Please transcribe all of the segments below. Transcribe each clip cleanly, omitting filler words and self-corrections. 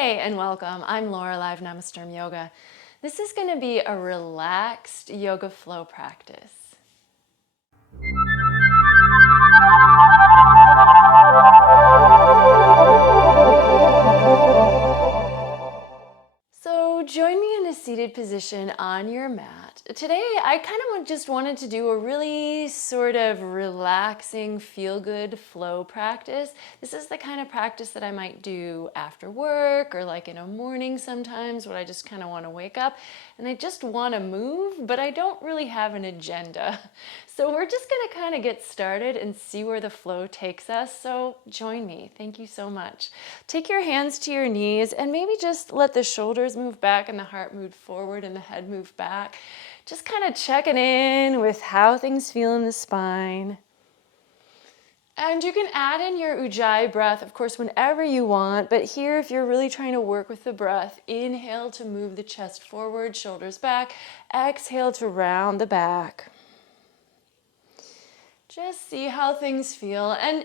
Hey, and welcome. I'm Laura, live Namasturm Yoga. This is going to be a relaxed yoga flow practice. So join me in a seated position on your mat. Today I kind of just wanted to do a really sort of relaxing, feel-good flow practice. This is the kind of practice that I might do after work or like in a morning sometimes when I just kind of want to wake up and I just want to move, but I don't really have an agenda. So we're just going to kind of get started and see where the flow takes us. So join me. Thank you so much. Take your hands to your knees and maybe just let the shoulders move back and the heart move forward and the head move back. Just kind of checking in with how things feel in the spine. And you can add in your ujjayi breath, of course, whenever you want. But here, if you're really trying to work with the breath, inhale to move the chest forward, shoulders back. Exhale to round the back. Just see how things feel. And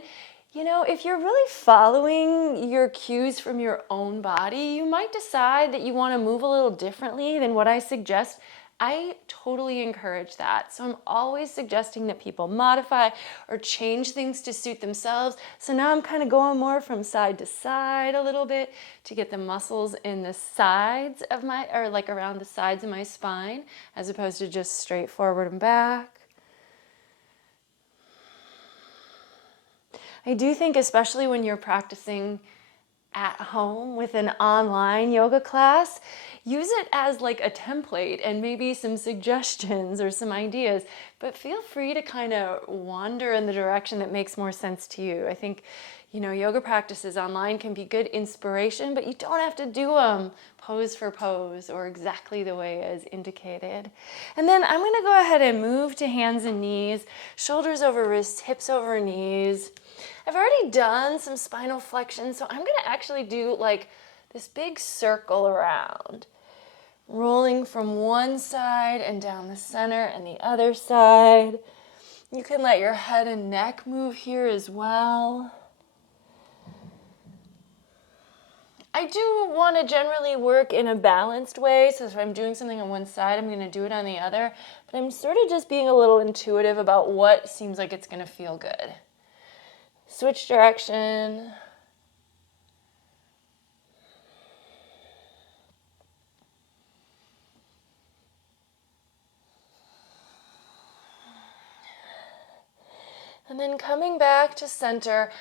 you know, if you're really following your cues from your own body, you might decide that you want to move a little differently than what I suggest. I totally encourage that. So I'm always suggesting that people modify or change things to suit themselves. So now I'm kind of going more from side to side a little bit to get the muscles in the sides of my, or like around the sides of my spine, as opposed to just straight forward and back. I do think, especially when you're practicing at home with an online yoga class, use it as like a template and maybe some suggestions or some ideas, but feel free to kind of wander in the direction that makes more sense to you. I think, you know, yoga practices online can be good inspiration, but you don't have to do them pose for pose or exactly the way as indicated. And then I'm going to go ahead and move to hands and knees, shoulders over wrists, hips over knees. I've already done some spinal flexion, so I'm going to actually do like this big circle around, rolling from one side and down the center and the other side. You can let your head and neck move here as well. I do want to generally work in a balanced way, so if I'm doing something on one side, I'm going to do it on the other, but I'm sort of just being a little intuitive about what seems like it's going to feel good. Switch direction. And then coming back to center,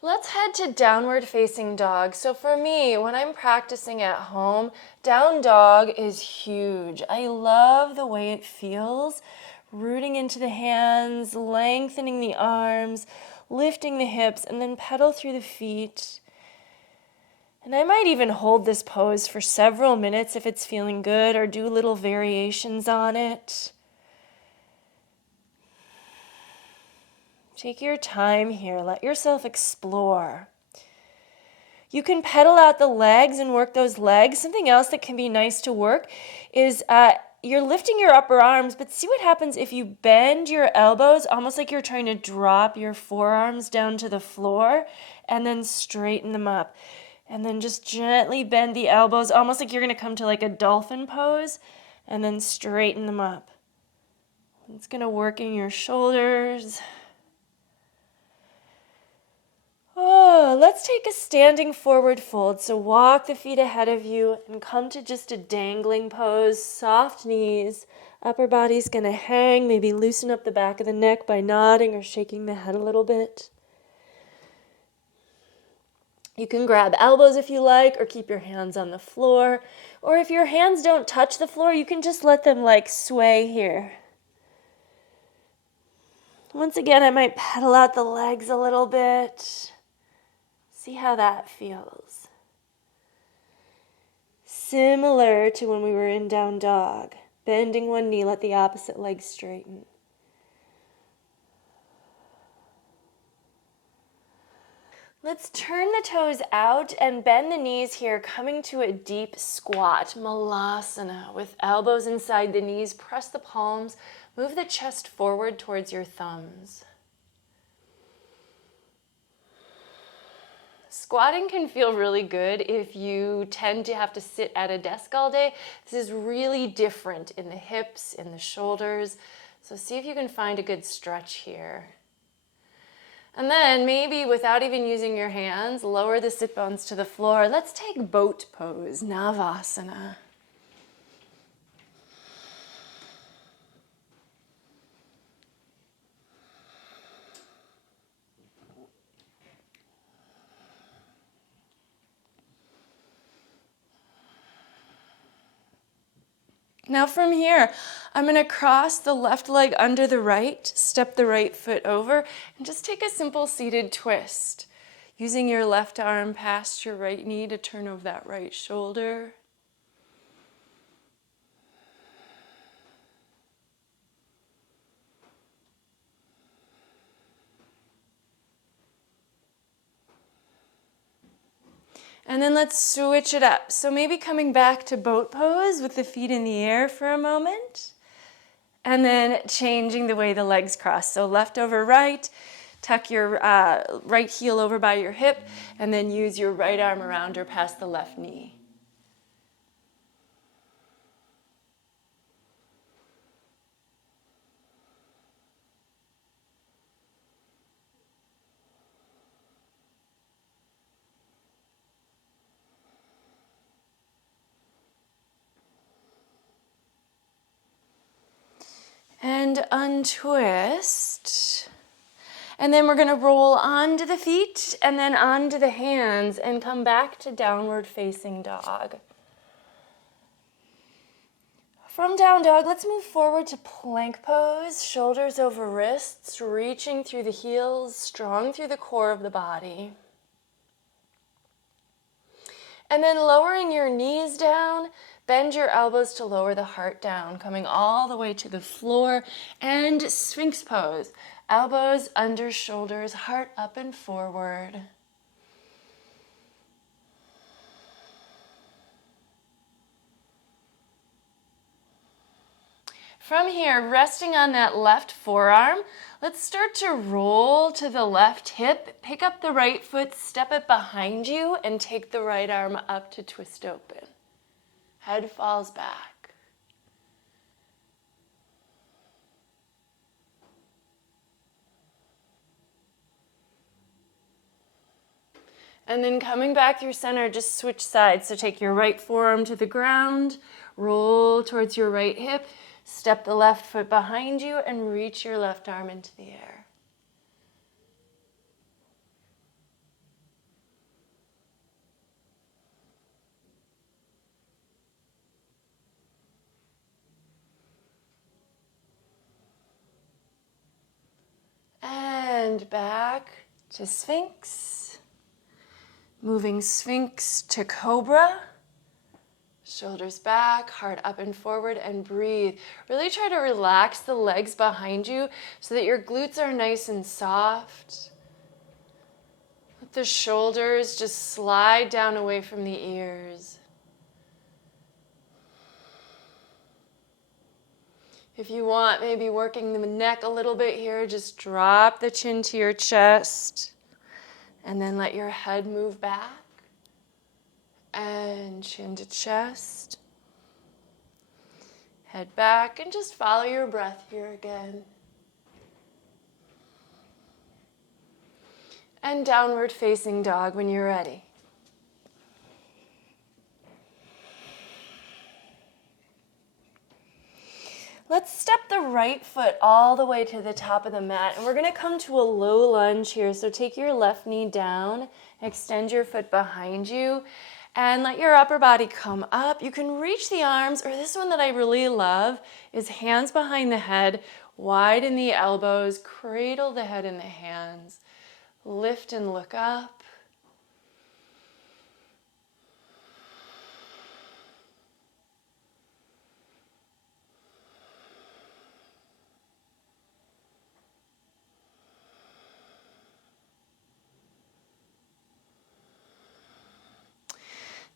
let's head to downward facing dog. So for me, when I'm practicing at home, down dog is huge. I love the way it feels, rooting into the hands, lengthening the arms, lifting the hips, and then pedal through the feet. And I might even hold this pose for several minutes if it's feeling good, or do little variations on it. Take your time here. Let yourself explore. You can pedal out the legs and work those legs. Something else that can be nice to work is you're lifting your upper arms, but see what happens if you bend your elbows, almost like you're trying to drop your forearms down to the floor, and then straighten them up. And then just gently bend the elbows, almost like you're going to come to like a dolphin pose, and then straighten them up. It's going to work in your shoulders. Oh, let's take a standing forward fold. So walk the feet ahead of you and come to just a dangling pose, soft knees. Upper body's going to hang, maybe loosen up the back of the neck by nodding or shaking the head a little bit. You can grab elbows if you like, or keep your hands on the floor. Or if your hands don't touch the floor, you can just let them like sway here. Once again, I might pedal out the legs a little bit. See how that feels. Similar to when we were in down dog. Bending one knee, let the opposite leg straighten. Let's turn the toes out and bend the knees here, coming to a deep squat, malasana, with elbows inside the knees. Press the palms, move the chest forward towards your thumbs. Squatting can feel really good if you tend to have to sit at a desk all day. This is really different in the hips, in the shoulders. So see if you can find a good stretch here. And then maybe without even using your hands, lower the sit bones to the floor. Let's take boat pose, Navasana. Now from here, I'm going to cross the left leg under the right, step the right foot over, and just take a simple seated twist. Using your left arm past your right knee to turn over that right shoulder. And then let's switch it up. So maybe coming back to boat pose with the feet in the air for a moment. And then changing the way the legs cross. So left over right, tuck your right heel over by your hip, and then use your right arm around or past the left knee. And untwist. And then we're going to roll onto the feet and then onto the hands and come back to downward facing dog. From down dog, let's move forward to plank pose, shoulders over wrists, reaching through the heels, strong through the core of the body. And then lowering your knees down, bend your elbows to lower the heart down, coming all the way to the floor, and Sphinx pose. Elbows under shoulders, heart up and forward. From here, resting on that left forearm, let's start to roll to the left hip, pick up the right foot, step it behind you, and take the right arm up to twist open. Head falls back. And then coming back through center, just switch sides. So take your right forearm to the ground, roll towards your right hip, step the left foot behind you, and reach your left arm into the air. And back to Sphinx. Moving Sphinx to Cobra. Shoulders back, heart up and forward, and breathe. Really try to relax the legs behind you so that your glutes are nice and soft. Let the shoulders just slide down away from the ears. If you want, maybe working the neck a little bit here, just drop the chin to your chest and then let your head move back and chin to chest. Head back and just follow your breath here again. And downward facing dog when you're ready. Let's step the right foot all the way to the top of the mat, and we're going to come to a low lunge here. So take your left knee down, extend your foot behind you, and let your upper body come up. You can reach the arms, or this one that I really love is hands behind the head, widen the elbows, cradle the head in the hands, lift and look up.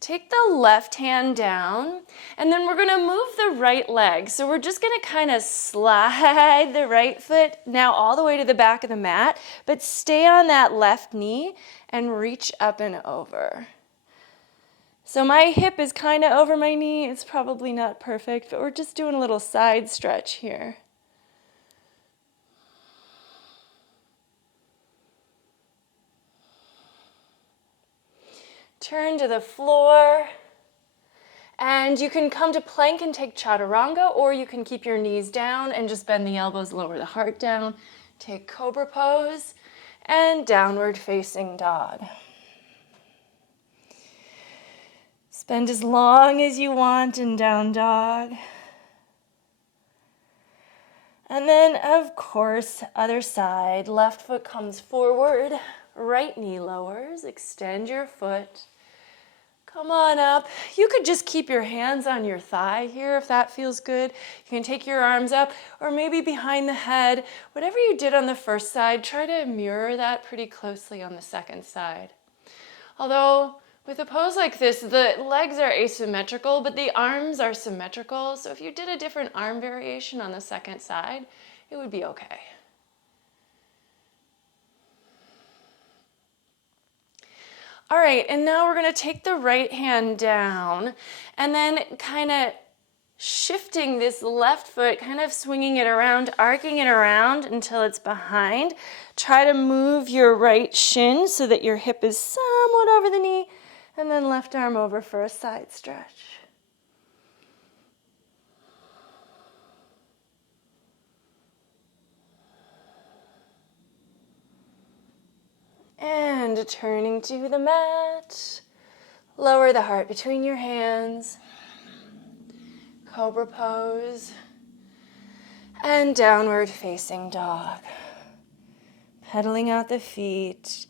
Take the left hand down, and then we're gonna move the right leg. So we're just gonna kind of slide the right foot now all the way to the back of the mat, but stay on that left knee and reach up and over. So my hip is kind of over my knee. It's probably not perfect, but we're just doing a little side stretch here. Turn to the floor, and you can come to plank and take chaturanga, or you can keep your knees down and just bend the elbows, lower the heart down. Take cobra pose and downward facing dog. Spend as long as you want in down dog. And then, of course, other side. Left foot comes forward, right knee lowers, extend your foot. Come on up. You could just keep your hands on your thigh here if that feels good. You can take your arms up or maybe behind the head. Whatever you did on the first side, try to mirror that pretty closely on the second side. Although with a pose like this, the legs are asymmetrical, but the arms are symmetrical. So if you did a different arm variation on the second side, it would be okay. All right, and now we're gonna take the right hand down and then kind of shifting this left foot, kind of swinging it around, arcing it around until it's behind. Try to move your right shin so that your hip is somewhat over the knee, and then left arm over for a side stretch. And turning to the mat, lower the heart between your hands, cobra pose, and downward facing dog. Pedaling out the feet.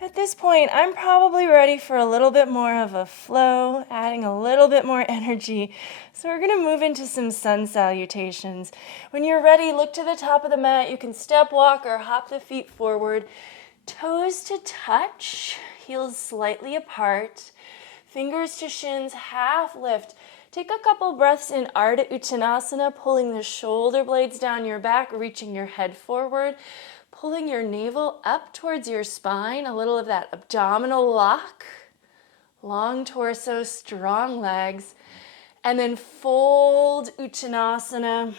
At this point, I'm probably ready for a little bit more of a flow, adding a little bit more energy. So we're gonna move into some sun salutations. When you're ready, look to the top of the mat. You can step walk or hop the feet forward. Toes to touch, heels slightly apart, fingers to shins, half lift. Take a couple breaths in Ardha Uttanasana, pulling the shoulder blades down your back, reaching your head forward, pulling your navel up towards your spine, a little of that abdominal lock, long torso, strong legs, and then fold Uttanasana.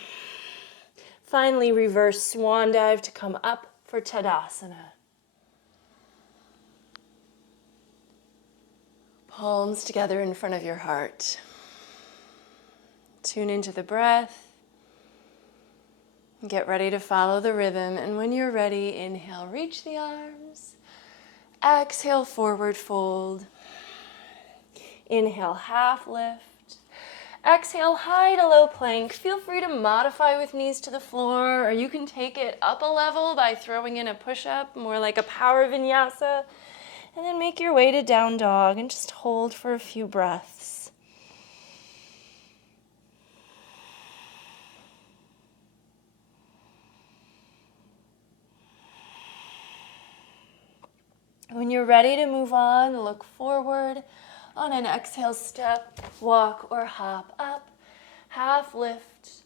Finally, reverse swan dive to come up for Tadasana. Palms together in front of your heart. Tune into the breath. Get ready to follow the rhythm. And when you're ready, inhale, reach the arms. Exhale, forward fold. Inhale, half lift. Exhale, high to low plank. Feel free to modify with knees to the floor, or you can take it up a level by throwing in a push-up, more like a power vinyasa. And then make your way to down dog and just hold for a few breaths. When you're ready to move on, look forward. On an exhale, step, walk, or hop up. Half lift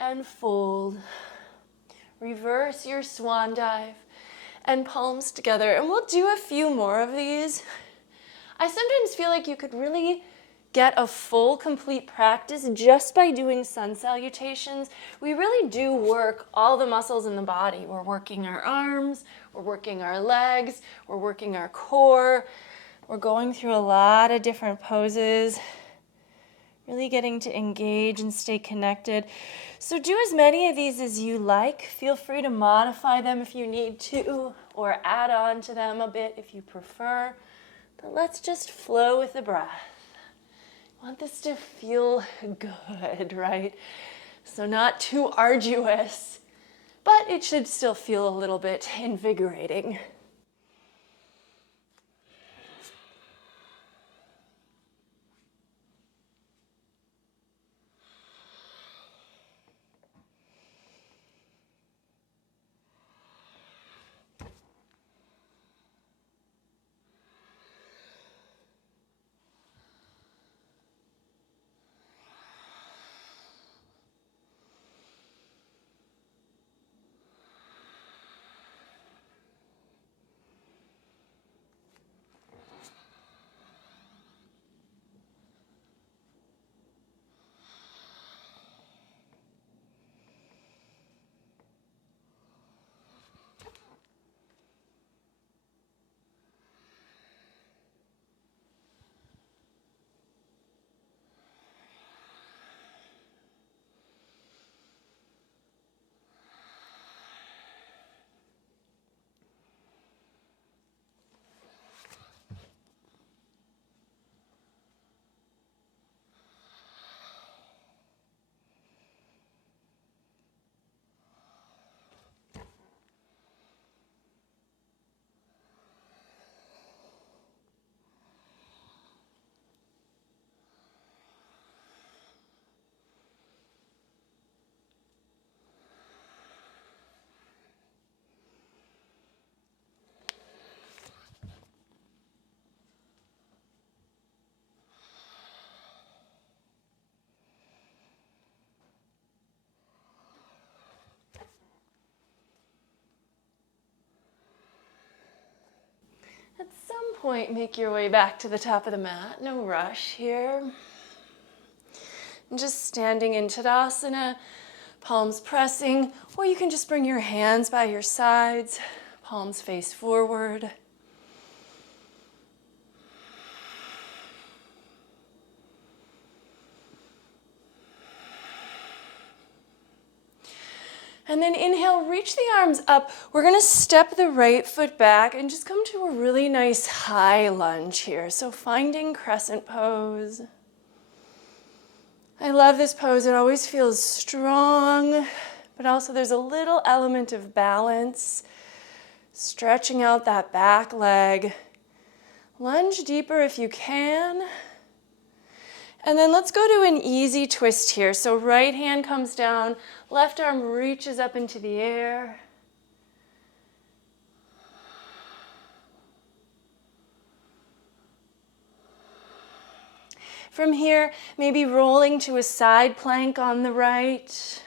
and fold. Reverse your swan dive. And palms together. And we'll do a few more of these. I sometimes feel like you could really get a full, complete practice just by doing sun salutations. We really do work all the muscles in the body. We're working our arms, we're working our legs, we're working our core. We're going through a lot of different poses. Really getting to engage and stay connected. So do as many of these as you like. Feel free to modify them if you need to, or add on to them a bit if you prefer. But let's just flow with the breath. I want this to feel good, right? So not too arduous, but it should still feel a little bit invigorating. point, make your way back to the top of the mat. No rush here. And just standing in Tadasana, palms pressing, or you can just bring your hands by your sides, palms face forward. And then inhale, reach the arms up. We're gonna step the right foot back and just come to a really nice high lunge here. So finding crescent pose. I love this pose. It always feels strong, but also there's a little element of balance. Stretching out that back leg. Lunge deeper if you can. And then let's go to an easy twist here. So right hand comes down, left arm reaches up into the air. From here, maybe rolling to a side plank on the right.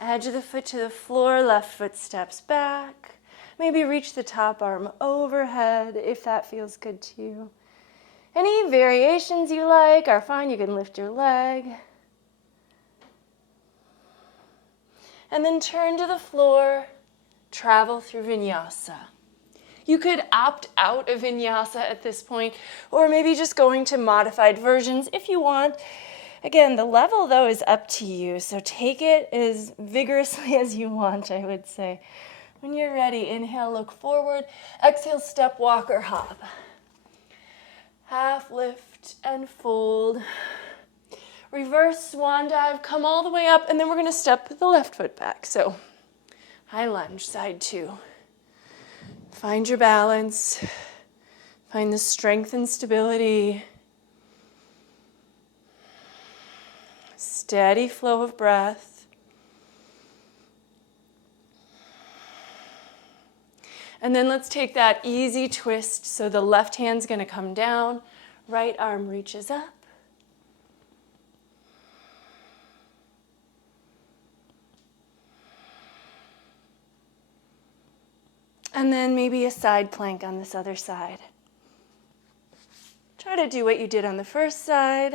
Edge of the foot to the floor, left foot steps back. Maybe reach the top arm overhead if that feels good to you. Any variations you like are fine. You can lift your leg. And then turn to the floor, travel through vinyasa. You could opt out of vinyasa at this point, or maybe just going to modified versions if you want. Again, the level though is up to you, so take it as vigorously as you want, I would say. When you're ready, inhale, look forward. Exhale, step, walk, or hop. Half lift and fold. Reverse swan dive, come all the way up, and then we're going to step the left foot back. So high lunge, side two. Find your balance. Find the strength and stability. Steady flow of breath. And then let's take that easy twist. So the left hand's going to come down, right arm reaches up. And then maybe a side plank on this other side. Try to do what you did on the first side.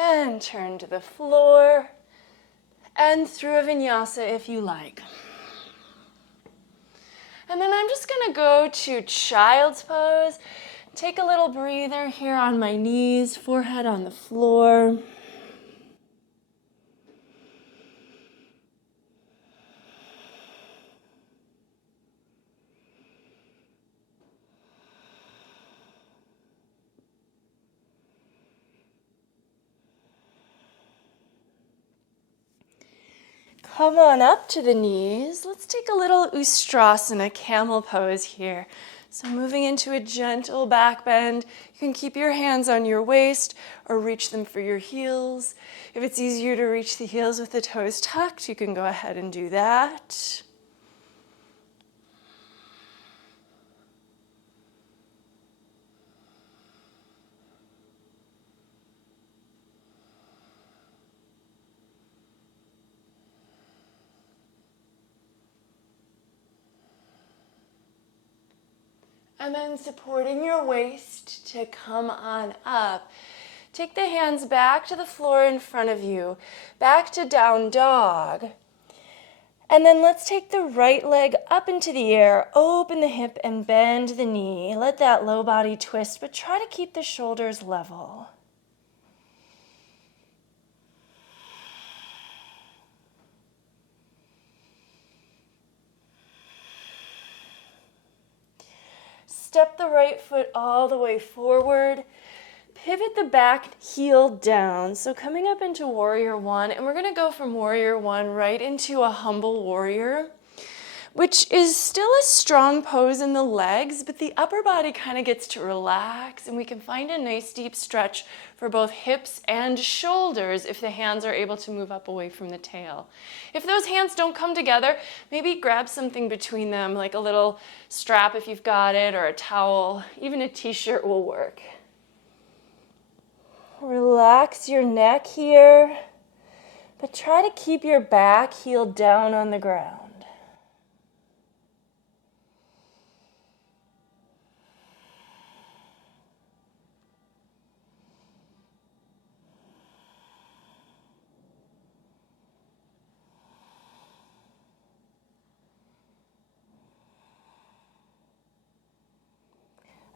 And turn to the floor and through a vinyasa if you like. And then I'm just going to go to child's pose. Take a little breather here on my knees, forehead on the floor. Come on up to the knees. Let's take a little Ustrasana, camel pose here. So moving into a gentle back bend. You can keep your hands on your waist or reach them for your heels. If it's easier to reach the heels with the toes tucked, you can go ahead and do that. And then supporting your waist to come on up. Take the hands back to the floor in front of you, back to down dog. And then let's take the right leg up into the air, open the hip and bend the knee. Let that low body twist, but try to keep the shoulders level. Step the right foot all the way forward. Pivot the back heel down. So coming up into warrior one, and we're going to go from warrior one right into a humble warrior, which is still a strong pose in the legs, but the upper body kind of gets to relax, and we can find a nice deep stretch for both hips and shoulders if the hands are able to move up away from the tail. If those hands don't come together, maybe grab something between them, like a little strap if you've got it, or a towel. Even a t-shirt will work. Relax your neck here, but try to keep your back heel down on the ground.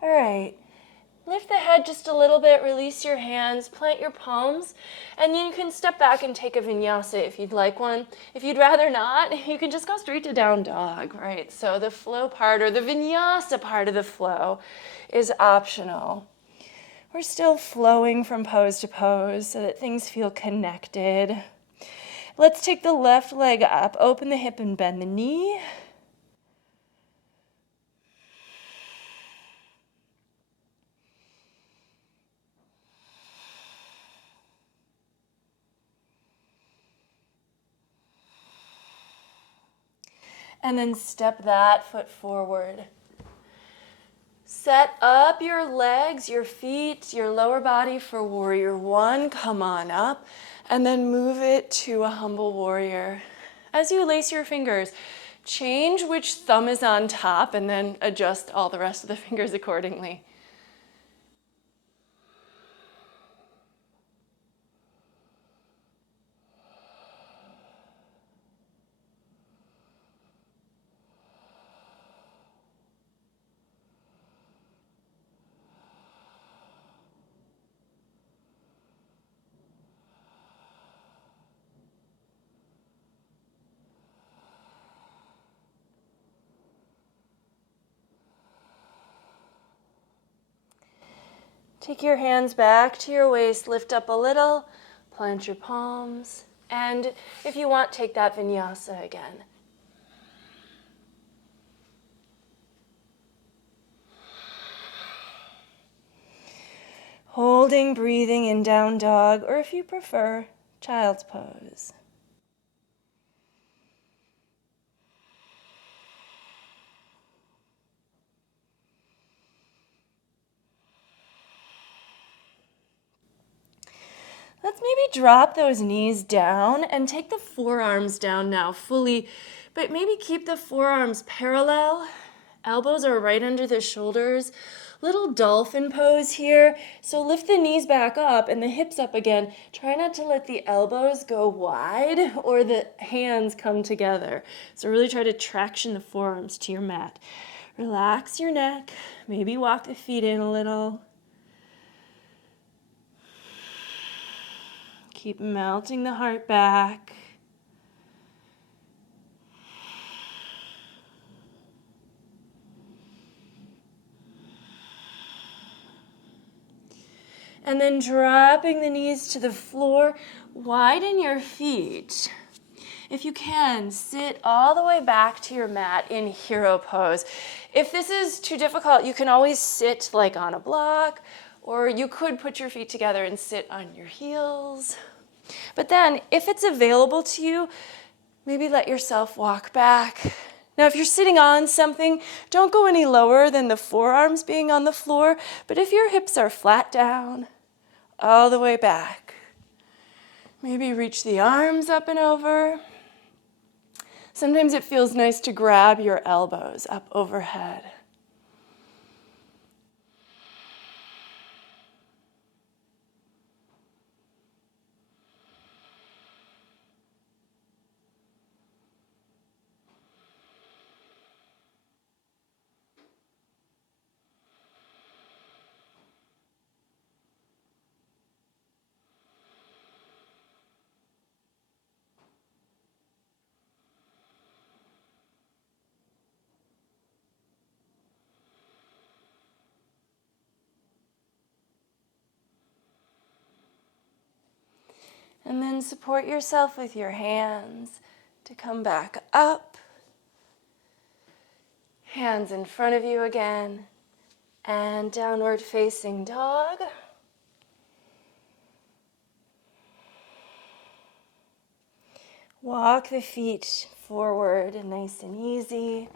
All right, lift the head just a little bit, release your hands, plant your palms, and then you can step back and take a vinyasa if you'd like one. If you'd rather not, you can just go straight to down dog, right? So the flow part or the vinyasa part of the flow is optional. We're still flowing from pose to pose so that things feel connected. Let's take the left leg up, open the hip and bend the knee. And then step that foot forward. Set up your legs, your feet, your lower body for warrior one. Come on up. And then move it to a humble warrior. As you lace your fingers, change which thumb is on top and then adjust all the rest of the fingers accordingly. Take your hands back to your waist, lift up a little, plant your palms, and if you want, take that vinyasa again. Holding, breathing in down dog, or if you prefer, child's pose. Let's maybe drop those knees down and take the forearms down now fully, but maybe keep the forearms parallel. Elbows are right under the shoulders. Little dolphin pose here. So lift the knees back up and the hips up again. Try not to let the elbows go wide or the hands come together. So really try to traction the forearms to your mat. Relax your neck. Maybe walk the feet in a little. Keep melting the heart back. And then dropping the knees to the floor, widen your feet. If you can, sit all the way back to your mat in hero pose. If this is too difficult, you can always sit like on a block, or you could put your feet together and sit on your heels. But then, if it's available to you, maybe let yourself walk back. Now, if you're sitting on something, don't go any lower than the forearms being on the floor. But if your hips are flat down, all the way back, maybe reach the arms up and over. Sometimes it feels nice to grab your elbows up overhead. And then support yourself with your hands to come back up. Hands in front of you again. And downward facing dog. Walk the feet forward nice and easy.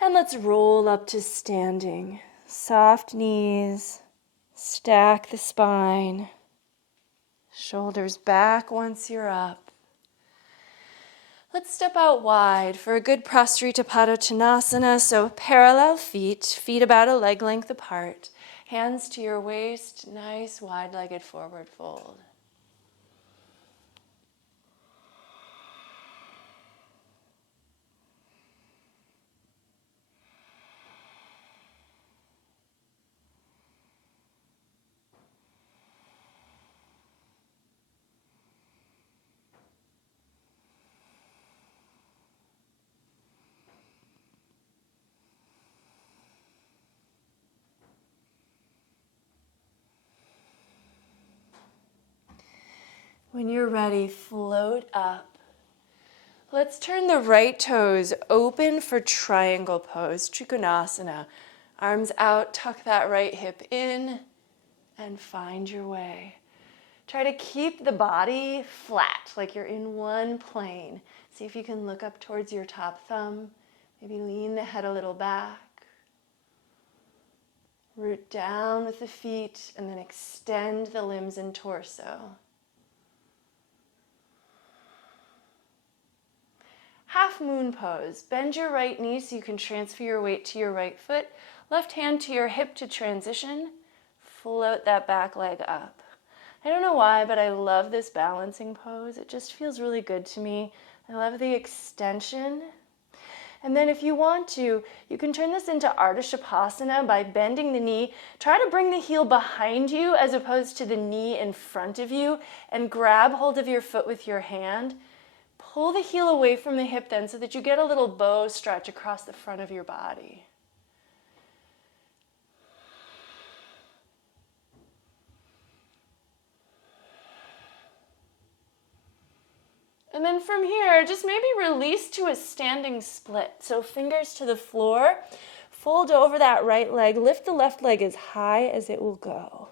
And let's roll up to standing. Soft knees. Stack the spine. Shoulders back once you're up. Let's step out wide for a good Prostrita Padottanasana. So parallel feet, feet about a leg length apart. Hands to your waist, nice wide-legged forward fold. When you're ready, float up. Let's turn the right toes open for triangle pose, Trikonasana. Arms out, tuck that right hip in, and find your way. Try to keep the body flat, like you're in one plane. See if you can look up towards your top thumb. Maybe lean the head a little back. Root down with the feet, and then extend the limbs and torso. Half moon pose. Bend your right knee so you can transfer your weight to your right foot. Left hand to your hip to transition. Float that back leg up. I don't know why, but I love this balancing pose. It just feels really good to me. I love the extension. And then if you want to, you can turn this into Ardha Shavasana by bending the knee. Try to bring the heel behind you as opposed to the knee in front of you, and grab hold of your foot with your hand. Pull the heel away from the hip then so that you get a little bow stretch across the front of your body. And then from here, just maybe release to a standing split. So fingers to the floor, fold over that right leg, lift the left leg as high as it will go.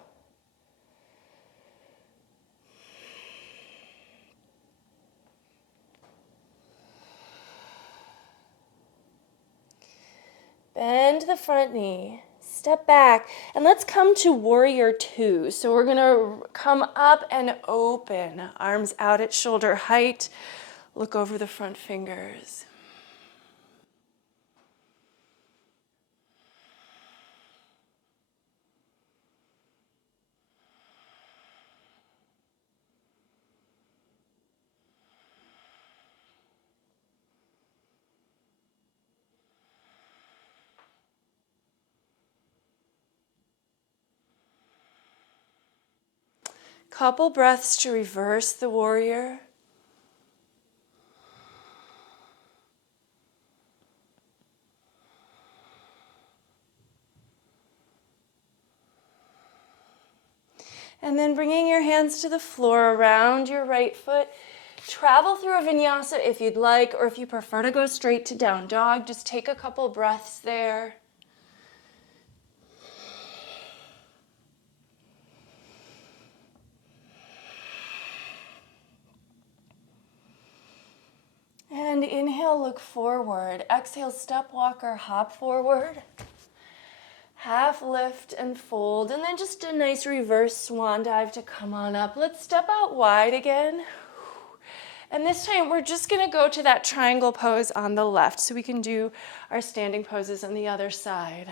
Bend the front knee, step back, and let's come to warrior two. So we're gonna come up and open, arms out at shoulder height, look over the front fingers. Couple breaths to reverse the warrior. And then bringing your hands to the floor around your right foot. Travel through a vinyasa if you'd like, or if you prefer to go straight to down dog, just take a couple breaths there. And inhale, look forward. Exhale, step, walk, or hop forward. Half lift and fold, and then just a nice reverse swan dive to come on up. Let's step out wide again. And this time we're just gonna go to that triangle pose on the left so we can do our standing poses on the other side.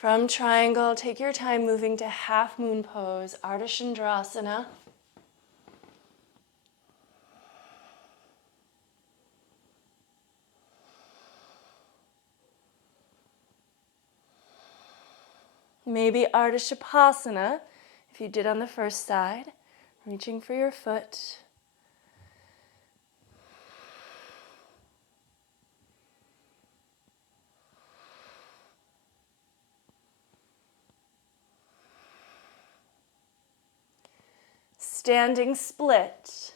From triangle, take your time moving to half moon pose, Ardha Chandrasana. Maybe Ardha Shavasana, if you did on the first side, reaching for your foot. Standing split.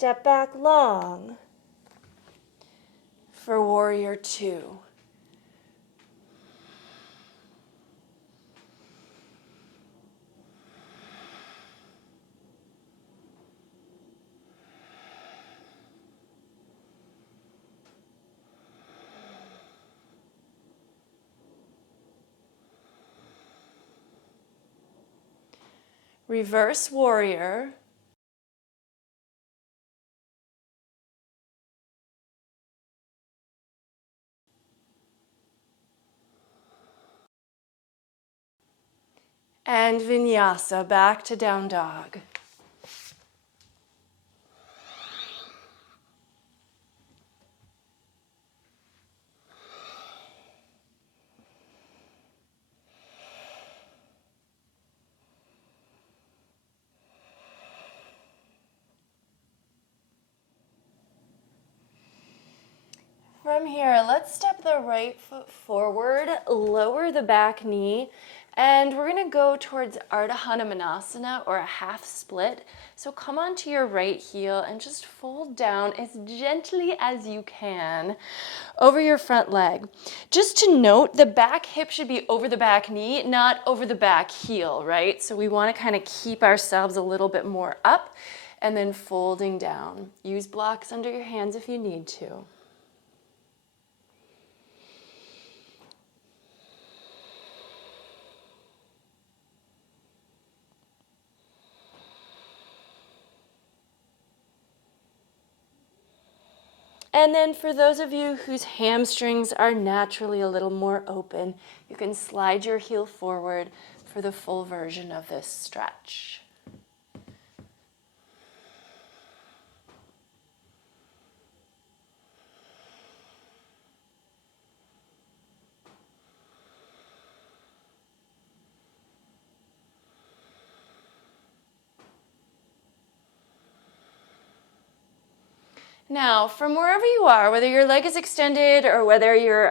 Step back long for warrior two. Reverse warrior. And vinyasa, back to down dog. From here, let's step the right foot forward, lower the back knee, and we're gonna go towards Ardha Hanumanasana, or a half split. So come onto your right heel and just fold down as gently as you can over your front leg. Just to note, the back hip should be over the back knee, not over the back heel, right? So we wanna kind of keep ourselves a little bit more up and then folding down. Use blocks under your hands if you need to. And then for those of you whose hamstrings are naturally a little more open, you can slide your heel forward for the full version of this stretch. Now, from wherever you are, whether your leg is extended or whether your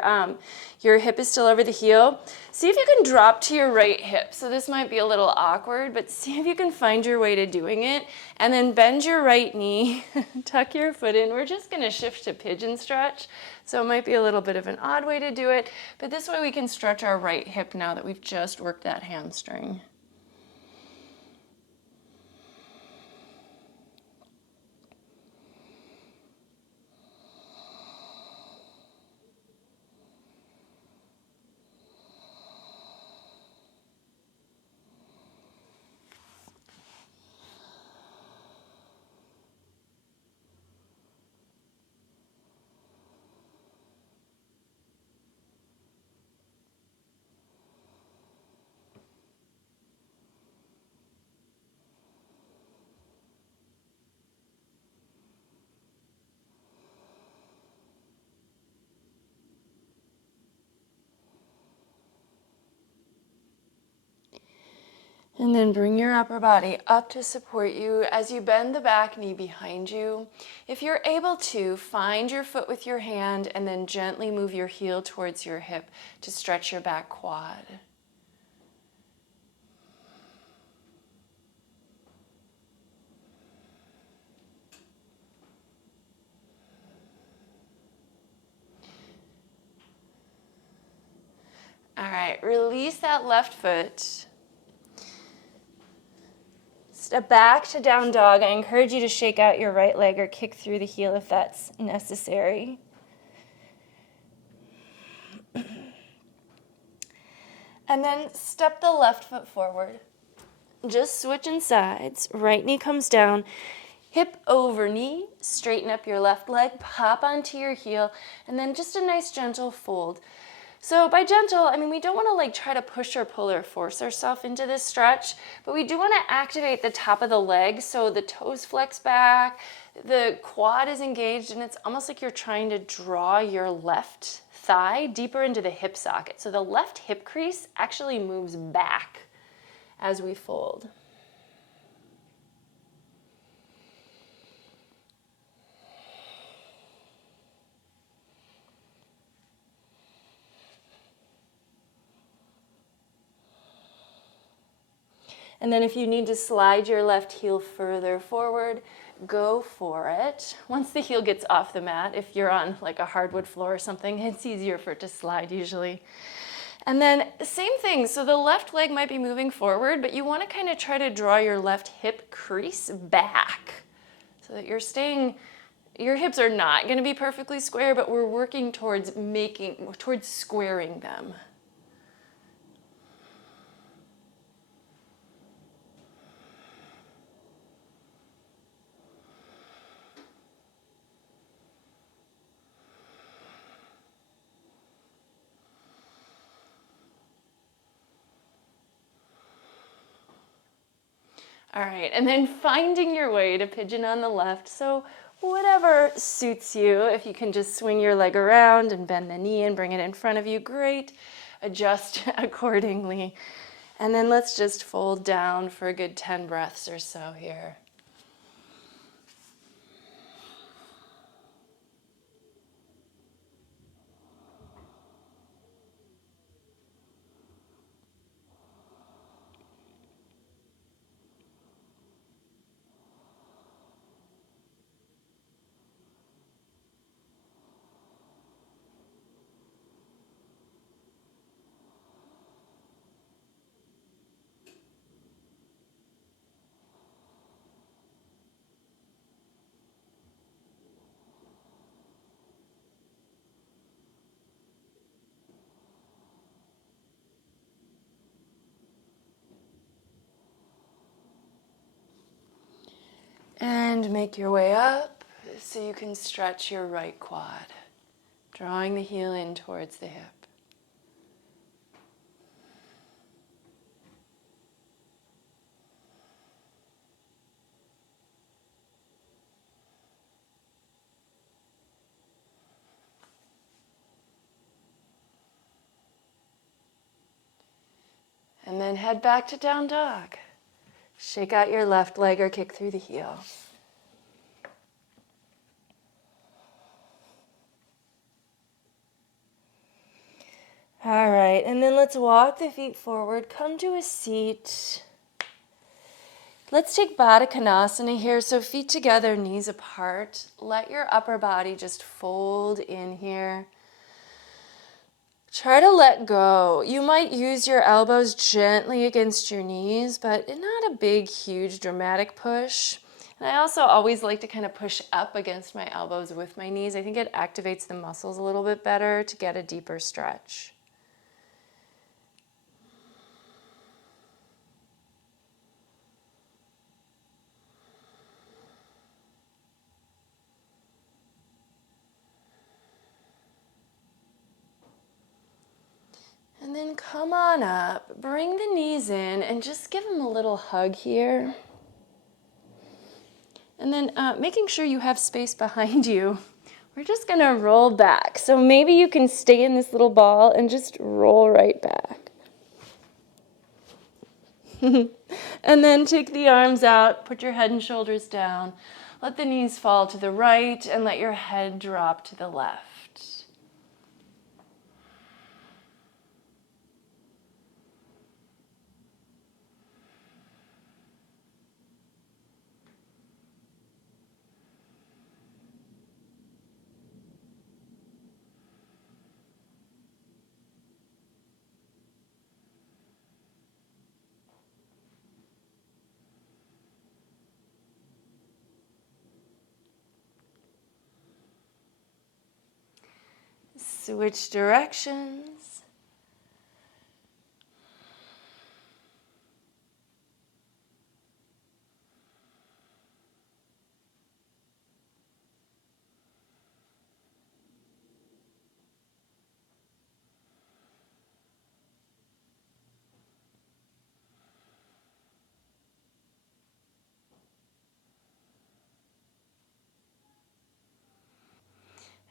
hip is still over the heel, see if you can drop to your right hip. So this might be a little awkward, but see if you can find your way to doing it. And then bend your right knee, tuck your foot in. We're just gonna shift to pigeon stretch. So it might be a little bit of an odd way to do it, but this way we can stretch our right hip now that we've just worked that hamstring. And then bring your upper body up to support you as you bend the back knee behind you. If you're able to, find your foot with your hand and then gently move your heel towards your hip to stretch your back quad. All right, release that left foot. Step back to down dog. I encourage you to shake out your right leg or kick through the heel if that's necessary. And then step the left foot forward. Just switching sides. Right knee comes down. Hip over knee. Straighten up your left leg. Pop onto your heel. And then just a nice gentle fold. So by gentle, I mean we don't want to like try to push or pull or force ourselves into this stretch, but we do want to activate the top of the leg so the toes flex back, the quad is engaged, and it's almost like you're trying to draw your left thigh deeper into the hip socket. So the left hip crease actually moves back as we fold. And then if you need to slide your left heel further forward, go for it. Once the heel gets off the mat, if you're on like a hardwood floor or something, it's easier for it to slide usually. And then same thing, so the left leg might be moving forward, but you want to kind of try to draw your left hip crease back so that you're staying, your hips are not going to be perfectly square, but we're working towards squaring them. All right, and then finding your way to pigeon on the left. So whatever suits you, if you can just swing your leg around and bend the knee and bring it in front of you, great. Adjust accordingly. And then let's just fold down for a good 10 breaths or so here. And make your way up so you can stretch your right quad, drawing the heel in towards the hip. And then head back to down dog. Shake out your left leg or kick through the heel. All right, and then let's walk the feet forward, come to a seat. Let's take Baddha Konasana here, so feet together, knees apart. Let your upper body just fold in here. Try to let go. You might use your elbows gently against your knees, but not a big, huge, dramatic push. And I also always like to kind of push up against my elbows with my knees. I think it activates the muscles a little bit better to get a deeper stretch. And then come on up, bring the knees in and just give them a little hug here. And then making sure you have space behind you, we're just gonna roll back. So maybe you can stay in this little ball and just roll right back. And then take the arms out, put your head and shoulders down. Let the knees fall to the right and let your head drop to the left. Switch directions.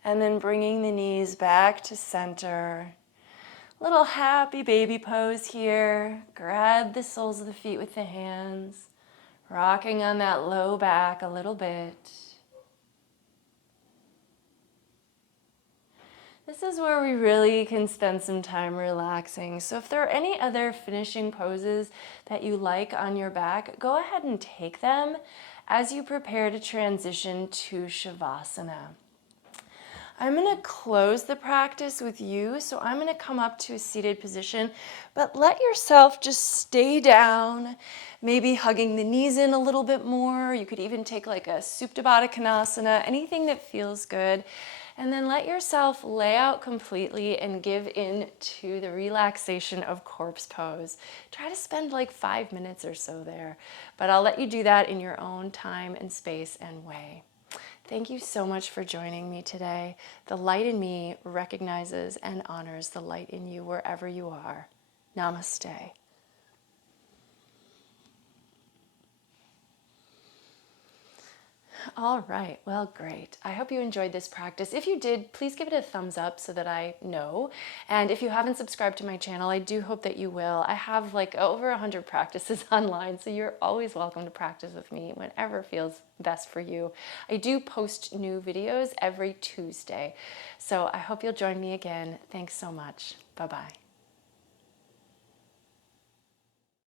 And then bringing the knees back to center. Little happy baby pose here. Grab the soles of the feet with the hands. Rocking on that low back a little bit. This is where we really can spend some time relaxing. So if there are any other finishing poses that you like on your back, go ahead and take them. as you prepare to transition to Shavasana. I'm going to close the practice with you, so I'm going to come up to a seated position, but let yourself just stay down, maybe hugging the knees in a little bit more. You could even take like a Supta Baddha Konasana, anything that feels good, and then let yourself lay out completely and give in to the relaxation of corpse pose. Try to spend like 5 minutes or so there, but I'll let you do that in your own time and space and way. Thank you so much for joining me today. The light in me recognizes and honors the light in you wherever you are. Namaste. All right, well, great. I hope you enjoyed this practice. If you did, please give it a thumbs up so that I know. And if you haven't subscribed to my channel, I do hope that you will. I have like over 100 practices online, so you're always welcome to practice with me whenever feels best for you. I do post new videos every Tuesday, so I hope you'll join me again. Thanks so much. Bye-bye.